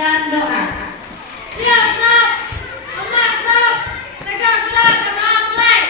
memberikan doa. Siap, siap. Mantap. Tegak gerak dengan mulai.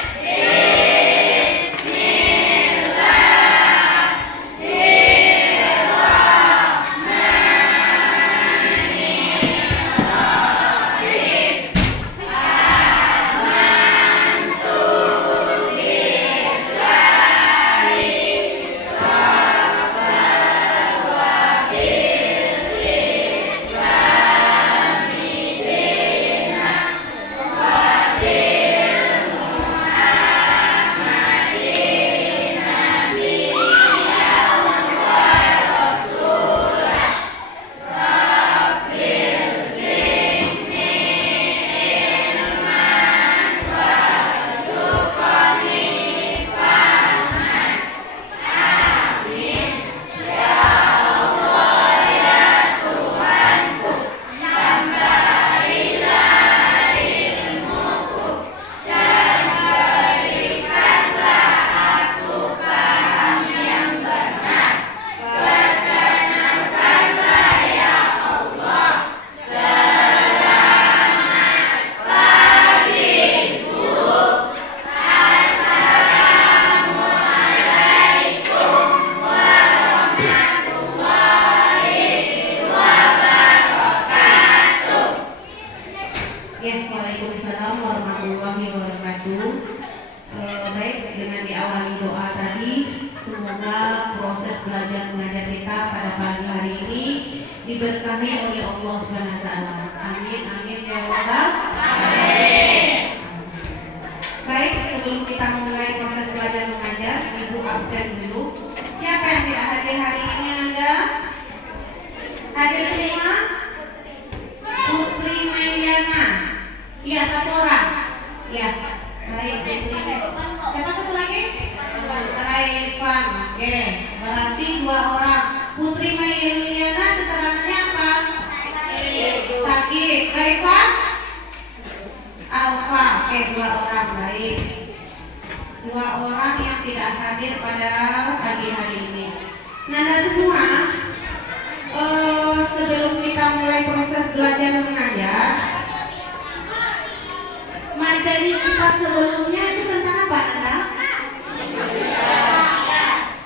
Waalaikumsalam warahmatullahi wabarakatuh. Baik, dengan diawali doa tadi, semoga proses belajar mengajar kita pada pagi hari ini diberkahi oleh Allah Subhanahu wa taala. Amin amin ya rabbal alamin. Baik, sebelum kita memulai proses belajar mengajar, Ibu absen dulu. Siapa yang tidak hadir hari ini? Anda hadir semua? Putri Meliana. Iya, satu orang. Iya. Baik. Siapa satu lagi? Raivan. Oke. Berarti dua orang. Putri Meliana keterangannya apa? Sakit. Raivan? Alfa. Oke, dua orang. Baik. Dua orang yang tidak hadir pada pagi hari ini. Nanda semua, sebelum kita mulai proses belajar mengajar, materi kita sebelumnya itu tentang apa, Nanda?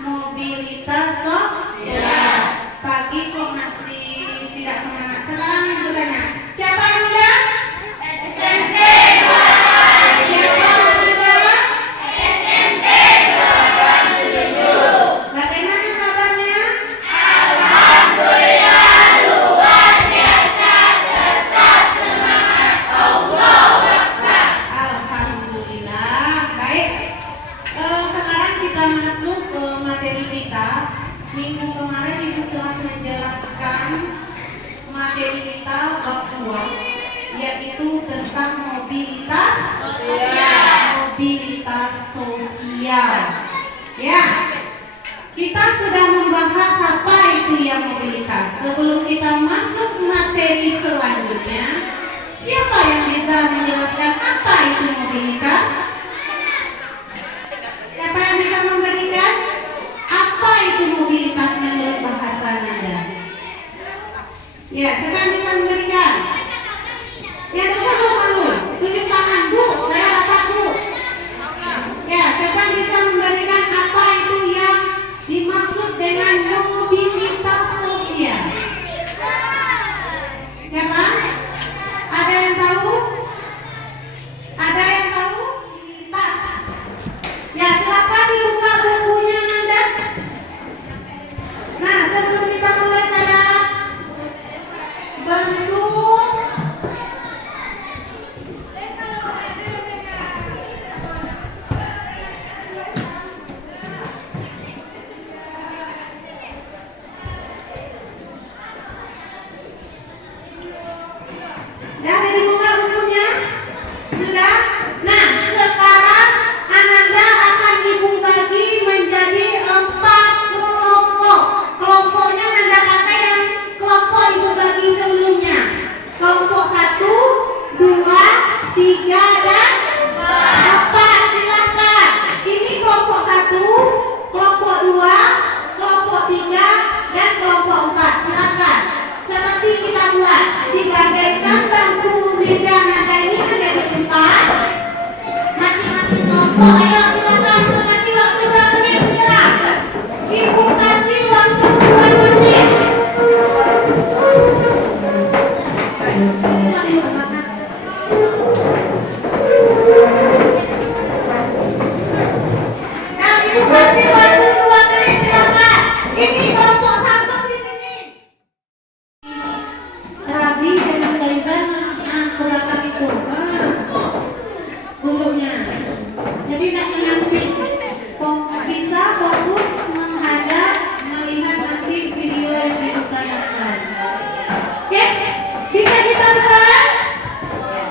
Mobilitas sosial. Pagi kok masih tidak semangat. Sekarang yang bertanya, siapa yang udah? SMP. Siapa yang udah? SMP 207. Bagaimana kabarnya? Alhamdulillah luar biasa, tetap semangat. Allahu Akbar. Alhamdulillah. Baik. Sekarang kita masuk ke materi kita. Minggu kemarin Ibu telah menjelaskan materi kita bab 2, yaitu tentang mobilitas sosial. Ya. Kita sudah membahas apa itu yang mobilitas. Sebelum kita masuk materi selanjutnya, siapa yang bisa menjelaskan apa itu mobilitas? Siapa yang bisa memberikan? Apa itu mobilitas menurut bahasa Nanda? Ya, siapa yang bisa memberikan? Ya, bisa malu. Tunjuk tangan, Bu. Saya dapat, Bu. Ya, siapa yang bisa memberikan apa itu yang dimaksud dengan mobilitas sosial? Dibagikan bangku meja nada ini ada berempat. Masing-masing kelompok. Ayo silakan kasih waktu 2 menit segera. Ibu kasih waktu 2 menit. Nah, ibu kasih waktu 2 menit silakan. Ini kelompok 1 di sini. Rabi dan kaitan perkataan itu gurunya. Jadi nak nanti bisa fokus menghadap melihat nanti video yang ditayangkan. Oke? Bisa kita mulai?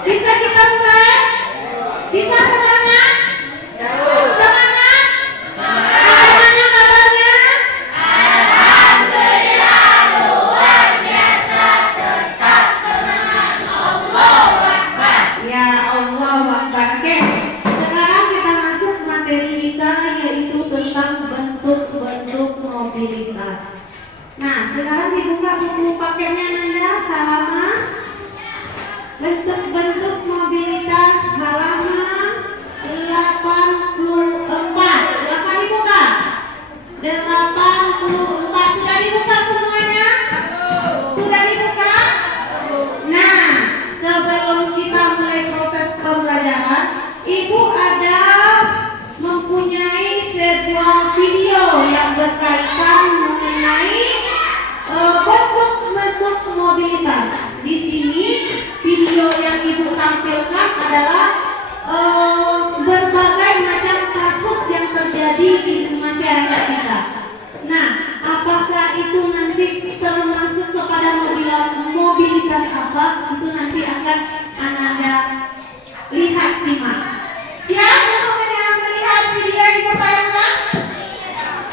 Bisa kita mulai? Bisa semangat? Semangat? Bagaimana kabarnya? Alhamdulillah luar biasa, tetap semangat. Allahu Akbar. Ya Allah Akbar. Oke. Sekarang kita masuk materi kita yaitu tentang bentuk-bentuk mobilitas. Nah, sekarang dibuka buku paketnya Nanda halaman bentuk-bentuk mobilitas halaman 84. Silakan dibuka. 84 sudah dibuka semuanya? Sudah dibuka? Nah, sebelum kita mulai proses pembelajaran, Ibu ada mempunyai sebuah video yang berkaitan mengenai bentuk-bentuk mobilitas. Di sini video yang Ibu tampilkan adalah berbagai macam kasus yang terjadi di masyarakat kita. Nah, apakah itu nanti termasuk kepada mobilitas apa? Itu nanti akan Anda lihat simak. Siap untuk melihat video yang ditayangkan?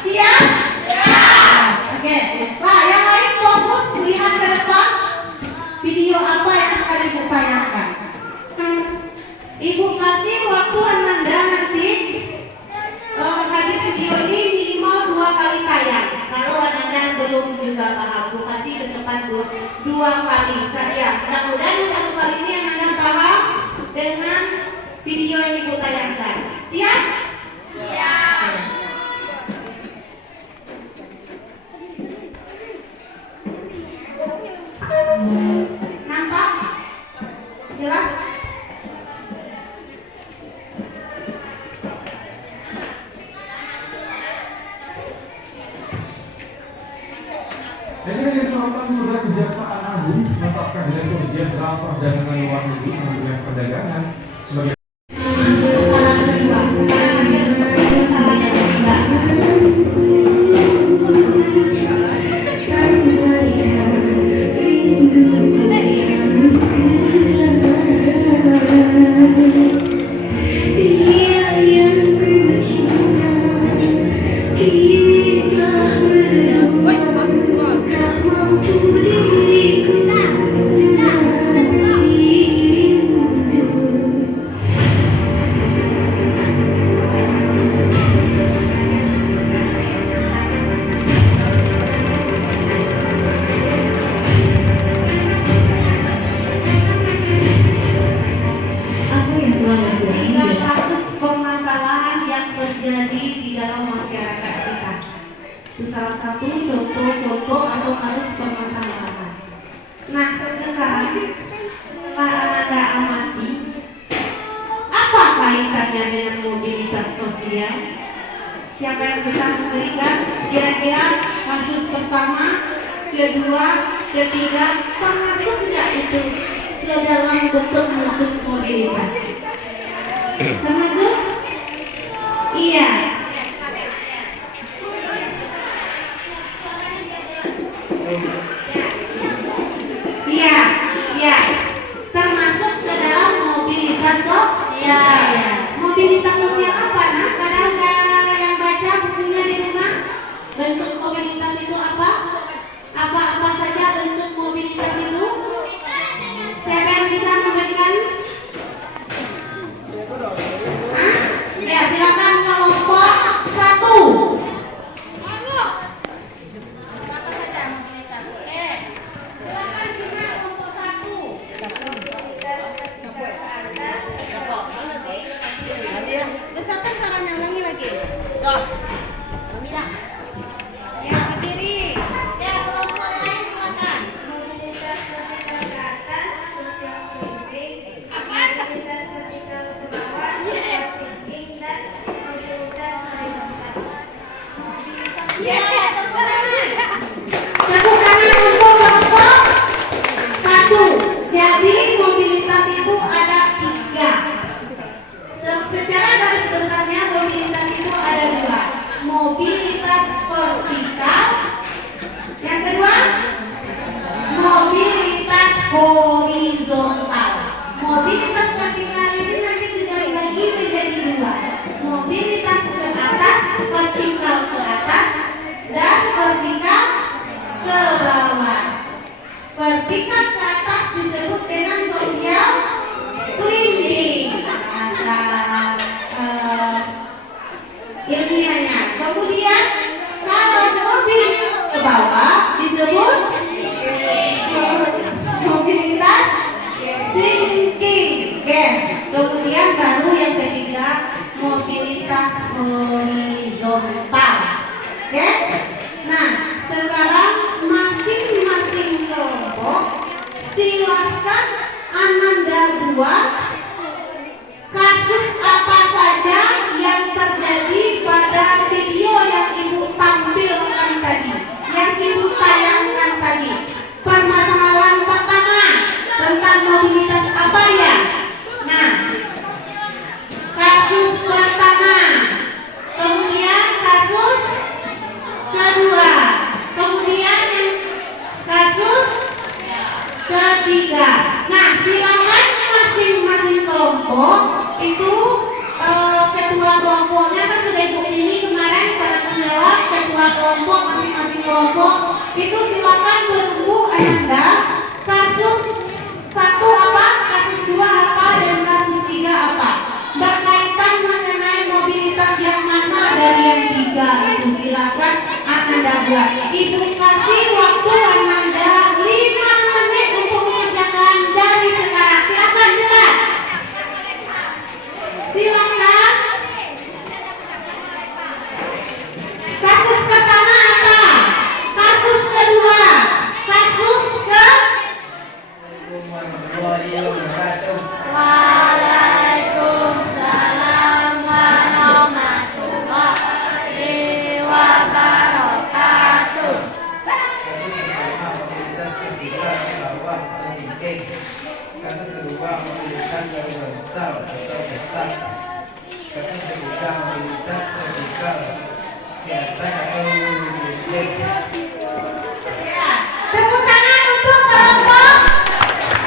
Siap? Siap. Oke. Nah, yang lain fokus lihat ke depan. Video apa yang akan Ibu tayangkan? Ibu kasih waktu Anda nanti habis video ini minimal 2 kali tayang. Kalau Anda belum juga paham, Bu kasih kesempatan 2 kali saja. Mudah-mudahan 1 kali ini Anda paham dengan video yang Ibu tayangkan. Siap? Siap. Nampak? Jelas? Jadi yang disebutkan sudah Kejaksaan Agung menetapkan Direktur Jenderal Perdagangan Luar Negeri Kementerian Perdagangan sebagai kasus permasalahan yang terjadi di dalam masyarakat kita. Itu salah satu contoh-contoh atau kasus permasalahan. Nah, sekarang Pak Anda amati apa kaitannya dengan mobilitas sosial? Siapa yang bisa memberikan kira-kira kasus pertama, kedua, ketiga, termasuk tidak itu ke dalam bentuk mobilitas? Termasuk? Iya. Iya, iya. Termasuk ke dalam mobilitas sosial. Mobilitas sosial apa? Nah, kadang yang baca bukunya di rumah. Bentuk mobilitas itu apa? Apa-apa saja bentuk mobilitas itu? Siapa yang bisa memberikan? Ya, silakan kelompok satu. Jadi mobilitas itu ada tiga. Secara garis besarnya mobilitas itu ada dua. Mobilitas vertikal. Yang kedua, mobilitas horizontal. Mobilitas vertikal ini nanti juga dibagi menjadi dua. Mobilitas ke atas, vertikal ke atas, dan vertikal ke bawah. Vertikal ke atas disebut dengan social climbing ilmiahnya. Kemudian kalau mobil ke bawah disebut mobilitas sinking. Kemudian baru yang ketiga mobilitas horizontal. Oke? Nah, sekarang masing-masing kelompok silahkan Ananda buat kasus apa saja yang terjadi pada video yang Ibu tampilkan tadi, yang Ibu tayangkan tadi. Permasalahan pertama tentang mobilitas apa ya? Nah, kasus pertama, kemudian kasus kedua, kemudian yang kasus ketiga. Nah, silakan masing-masing kelompok itu ketua kelompoknya kan sudah Ibu ini kemarin pada menjawab. Ketua kelompok masing-masing kelompok itu silakan bertemu Anda kasus satu apa, kasus dua apa, dan kasus tiga apa, berkaitan mengenai mobilitas yang mana dari yang tiga itu silakan Anda buat. Ibu kasih waktu Anda 5 menit untuk mengerjakan dari sekarang. Silakan cepat. Silakan. Kasus pertama apa? Kasus kedua. Kasus ke Waalaikumsalam warahmatullahi wabarakatuh. Kasus kedua mobilitas horizontal atau besar. Kasus ketiga mobilitas vertikal di atas atau di tepuk tangan untuk kelompok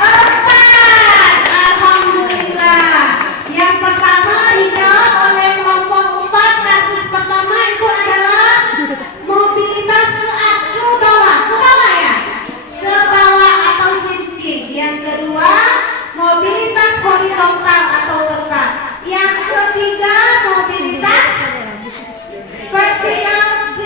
4. Alhamdulillah. Yang pertama dijawab oleh kelompok 4. Kasus pertama itu adalah mobilitas ke bawah. Ke bawah ya? Ke bawah atau sinking. Yang kedua mobilitas horizontal atau besar. Yang ketiga mobilitas vertikal ke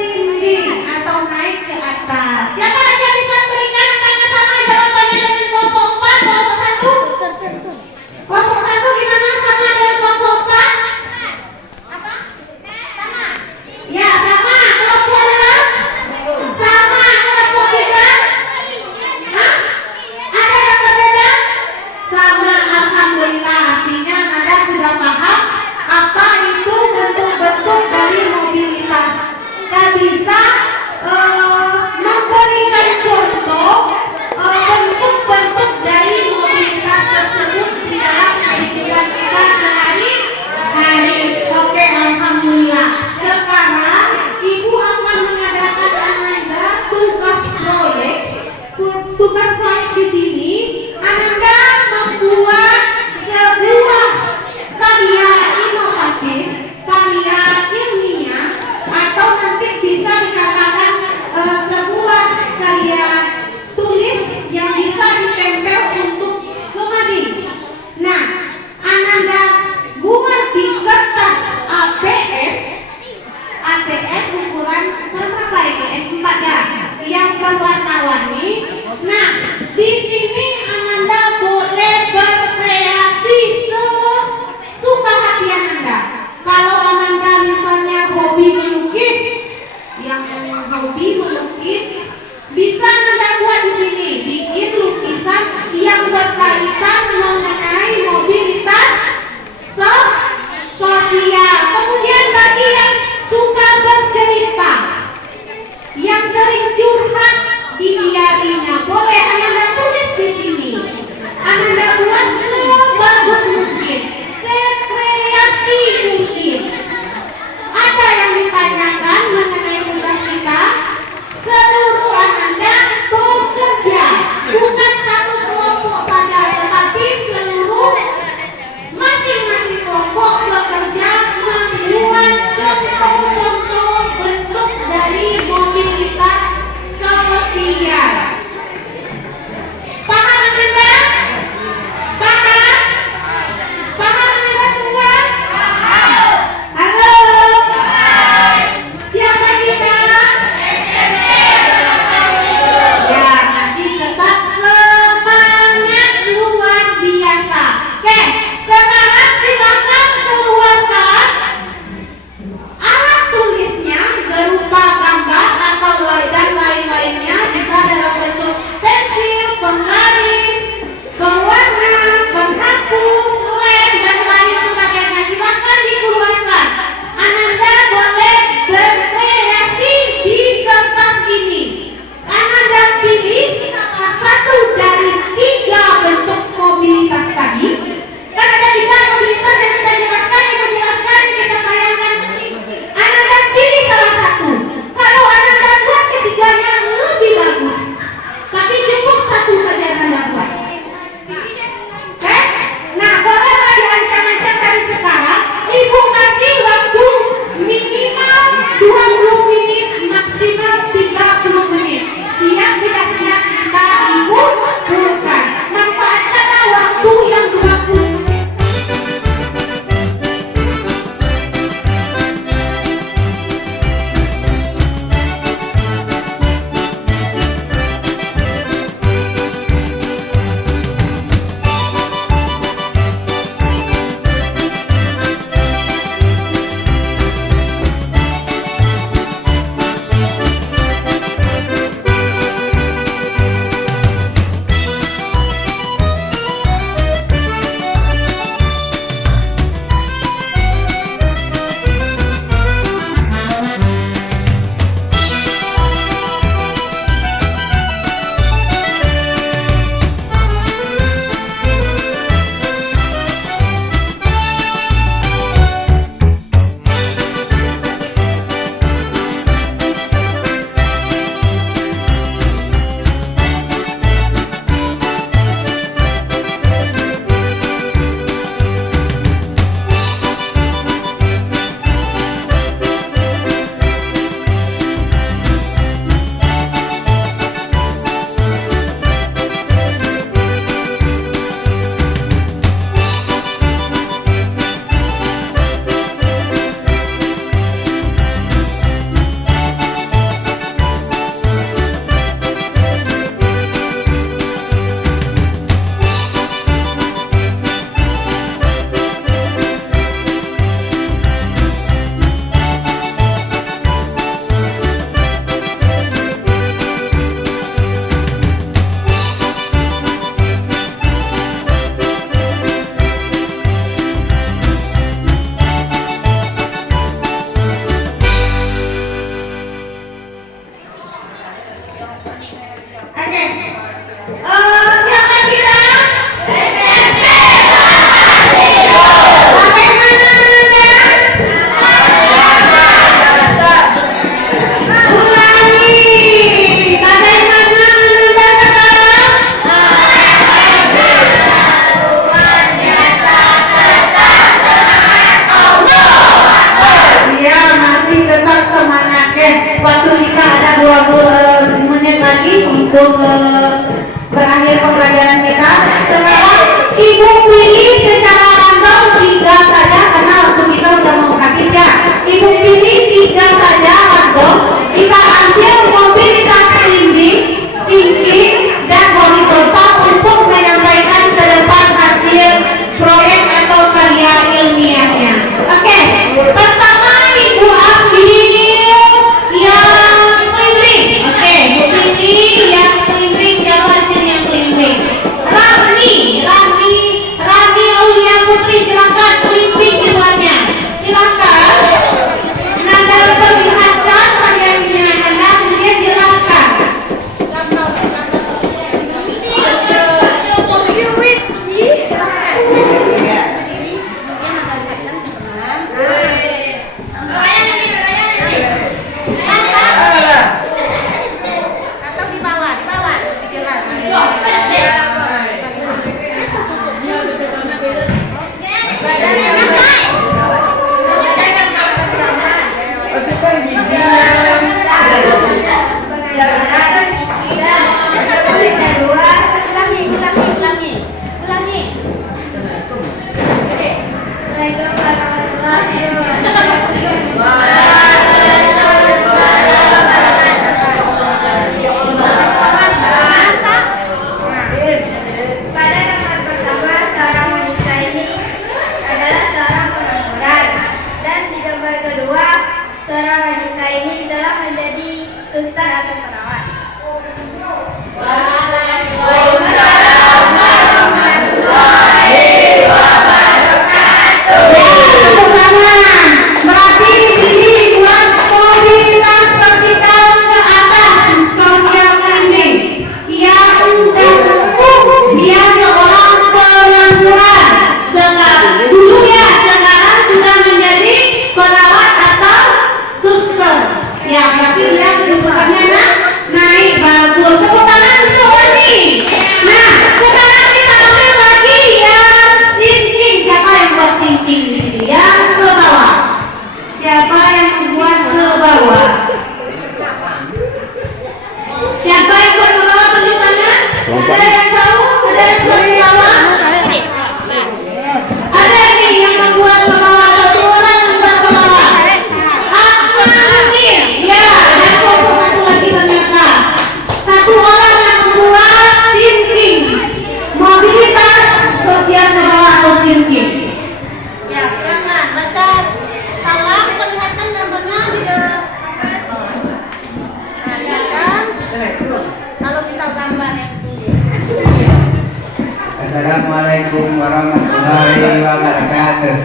Assalamualaikum warahmatullahi wabarakatuh.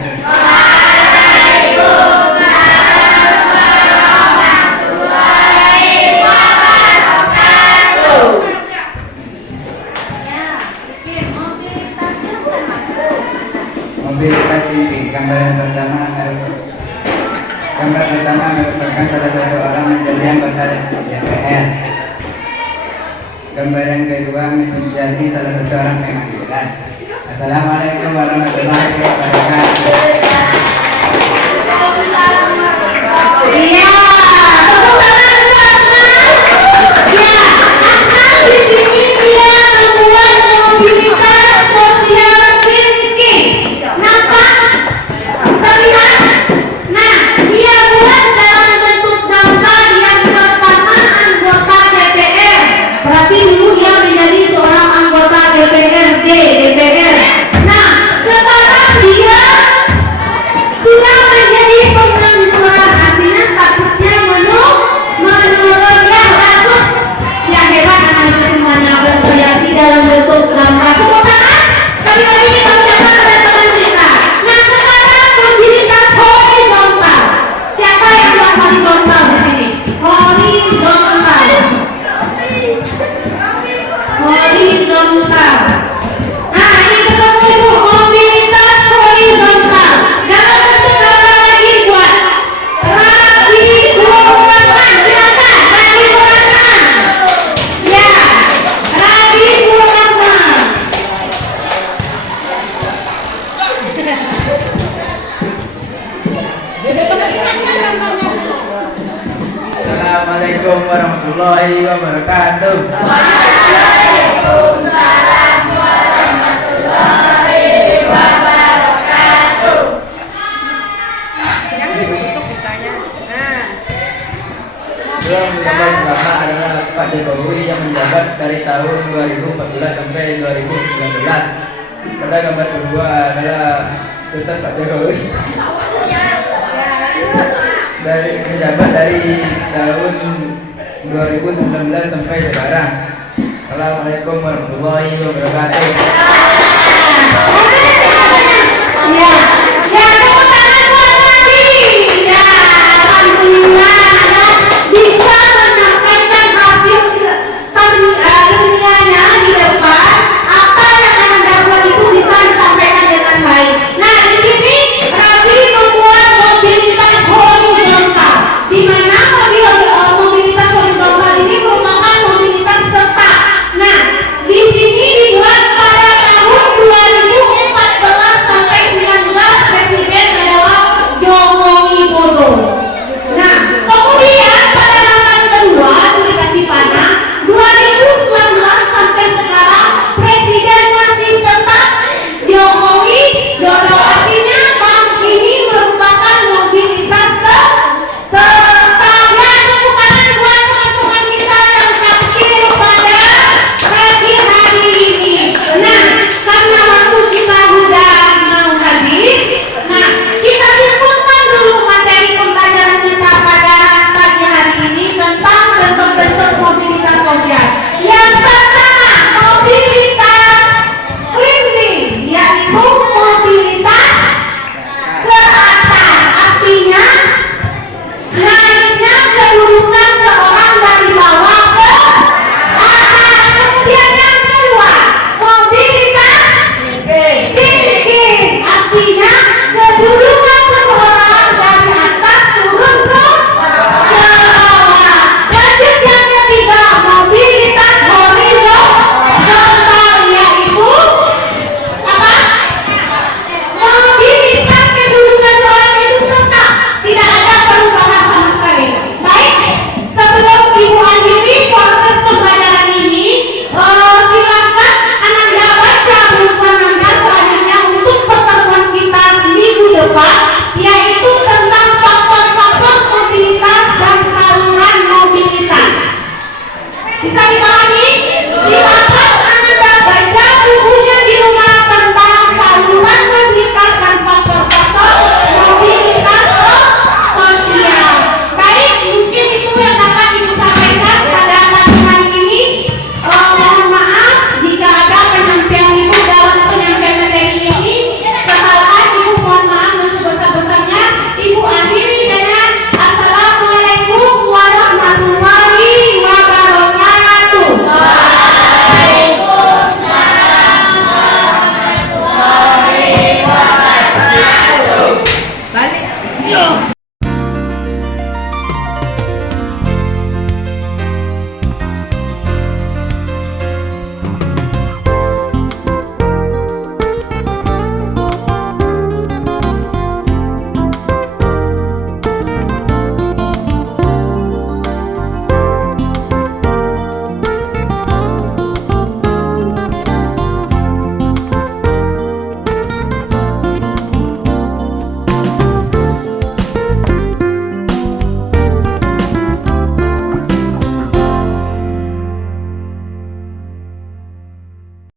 Mobilitas tinggi. Gambar pertama merupakan salah satu orang menjadi anggota DPR. Gambar yang kedua menjadi salah satu orang pengangguran. Assalamualaikum warahmatullahi wabarakatuh. Iya, tepuk tangan buat Mas. Ya, Akmal di sini dia membuat mobilitas sosial thinking. Nampak? Terlihat? Nah, dia buat dalam bentuk gambar yang pertama anggota DPR. Berarti dulu dia menjadi seorang anggota DPRD, DPR. Nah, sekarang dia sudah menjadi pengangguran, artinya statusnya menurun yang bagus. Ya hebat anak semuanya berkreasi dalam bentuk gambar. Tepuk tangan. Sekali lagi kita ucapkan pada teman kita. Nah sekarang mobilitas horizontal. Siapa yang buat horizontal di sini? Horizontal. Horizontal. Nah ini ketemu ibu, mobilitas horizontal. Dalam bentuk gambar lagi buat Rabi Burahman. Silakan Rabi Burahman. Ya, Rabi Burahman. Assalamualaikum warahmatullahi wabarakatuh. Gambar pertama adalah Pak Jokowi yang menjabat dari tahun 2014 sampai 2019. Pada gambar kedua adalah tetap Pak Jokowi dari menjabat dari tahun 2019 sampai sekarang. Assalamualaikum warahmatullahi wabarakatuh.